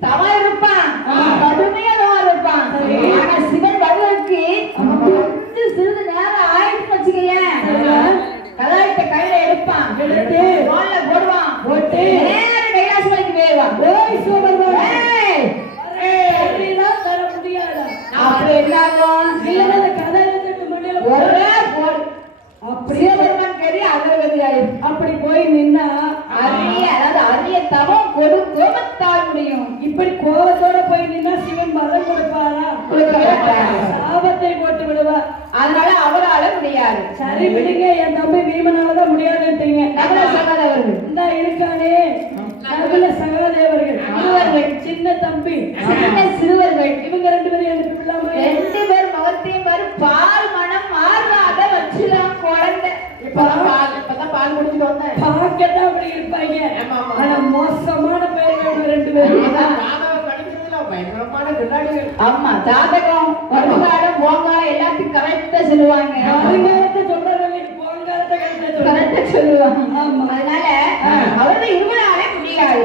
தவம் இருப்பான். கடுமையா தவம் இருப்பான். ஆனா சிவன் ஆமா. கொஞ்சம் சிறிது நேரம் ஆயிடுச்சு வச்சுக்கேன் சரியா? கதாயத்தை கையில எடுப்பான். எடுத்து தோல்ல போடுவான். போட்டு நேர கைலாசமலைக்கு போயிடுவான். ஓய் சிவபெருமான் ஏய், அப்படிலாம் தர முடியாதா? அப்படி ஒரே அப்படி. போய் நின்னா அரிய அதாவது அரிய இப்படி கோபத்தோட போய் நின்னா சிவன் மதம் கொடுப்பாரா. சாபத்தை போட்டு விடுவார். அதனால அவரால முடியாது. சரி விடுங்க என் தம்பி பீமனாலதான் முடியாதுன்றீங்க சகாதேவர்கள். இந்தா இருக்கானே. நகுல சகாதேவர்கள். இருவர்கள் சின்ன தம்பி. சின்ன சிறுவர்கள். இவங்க ரெண்டு பேரும் பிள்ளாம ரெண்டு பேர் முகத்தையும் பாரு பால் மனம் மாறாத வச்சுலாம் குழந்தை. இப்பதான் பால் இப்பதான் பால் குடிச்சிட்டு வந்தேன். பார்க்கத்தான் அப்படி இருப்பாங்க. ஆனா மோசமான இவங்க ரெண்டு பேரும். ஆமா ஜாதகம் வருங்காலம் போங்காலம் எல்லாத்தையும் கரெக்டா சொல்லுவாங்க. வருங்காலத்தை சொல்றதில்லை கரெக்டா சொல்லுவாங்க. ஆமா. அதனால அவர்தான் இருமலாலே முடியாது.